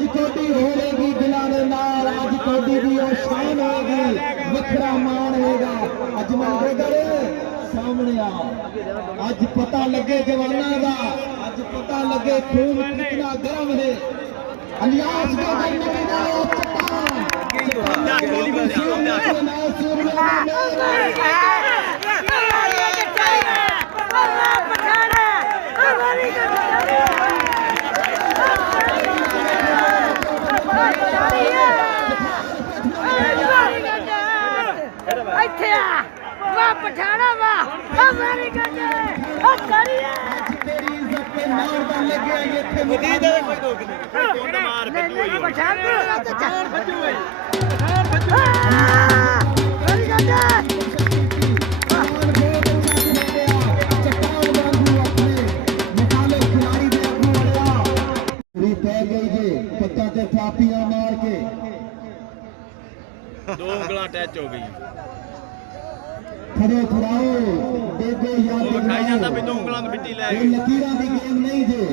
ਅੱਜ ਕੋਡੀ ਹੋਵੇਗੀ ਦਿਲਾਂ ਦੇ ਨਾਲ ਅੱਜ ਕੋਡੀ ਦੀ ਉਹ ਸ਼ਾਨ ਹੋਵੇਗੀ ਵੱਖਰਾ ਮਾਣ ਹੋਵੇਗਾ ਅਜਮਲ ਗੋਦਰ ਸਾਹਮਣੇ ਆ ਅੱਜ ਪਤਾ ਲੱਗੇ ਜਵਾਨਾਂ ਦਾ ਅੱਜ ਪਤਾ ਲੱਗੇ ਖੂਨ ਕਿੰਨਾ ਗਰਮ ਹੈ ਅਲਿਆਸ ਗੋਦਰ ਨਵੀਂ ਨਾਲ पठाना वाह हमारी गजे ओ करिए तेरी इज्जत पे मार डाल लगे ये थे मुदी दे कोई दोग नहीं कौन मार नहीं पठान तो चार बच्चे हुए हमारी गजे पत्ता ते थापियां मार के दो उंगलां टच हो गई खड़े खड़ाओ देखो यार ਉਹ ਖਾਈ ਜਾਂਦਾ ਵੀ ਦੋ ਉਂਗਲਾਂ ਤੋਂ ਮਿੱਟੀ ਲੈ ये ਕੇ लकीरां दी गेम नहीं जे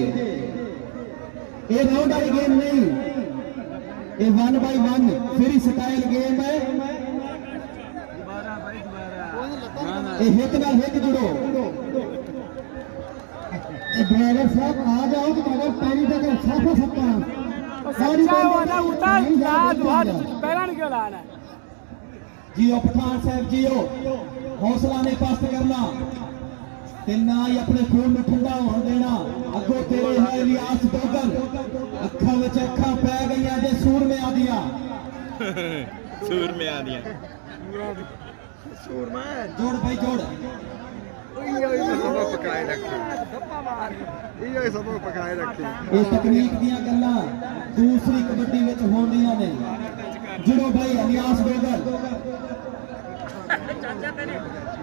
ये राउंड वाली गेम नहीं ये 1 बाय 1 फ्री स्टाइल गेम है ये हित नाल हित जुड़ो ड्राइवर साहब आ जाओ तो मगर पैरी तक साफा सकता सच्चा वाला उतार याद हाथ पहला निकल आना जियो पठान साहब जियो हौसला नहीं पस्त करना ते ना ही अपने खून में ठंडा होने देना अगो तेरे है इलियास दोगल अखा विच अखा पै गई जे सूर में आ दिया सूर में आ दिया सूर में जोड़ भाई जोड़ सबक पकाए रखे ये सबक पकाए रखे ये तकनीक दियां गल्लां दूसरी कबड्डी विच होंदियां ने जुड़ो भाई इलियास दोगल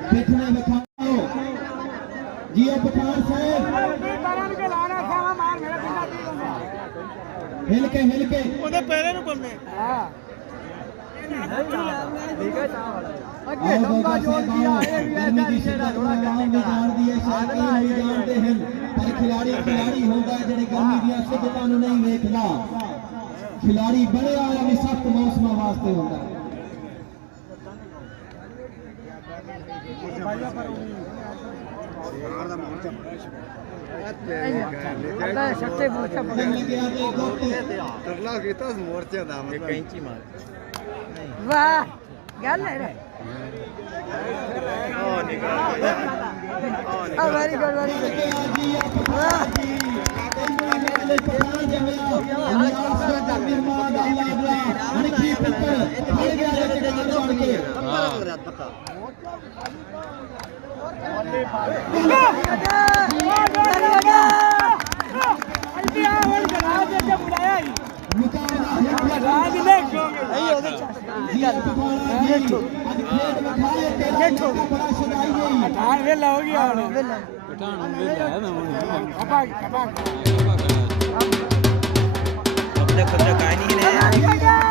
पिछने दिखाओ जियो पठान साहब हिल के ਉਹਦੇ ਪੈਰੇ ਨੂੰ ਪੰਨੇ खिलाड़ी होंगे जेडे गर्मी दी सिद्धता नहीं वेखदा खिलाड़ी बनया होया भी सख्त मौसम वास्ते होंगे सच्चे मोर्चा तरला कीता मोर्चे दा मतलब ਕੈਂਚੀ ਮਾਰ वाह गल है ਉਹ ਨਿਕਲ वेरी गुड अपने खुद का नहीं है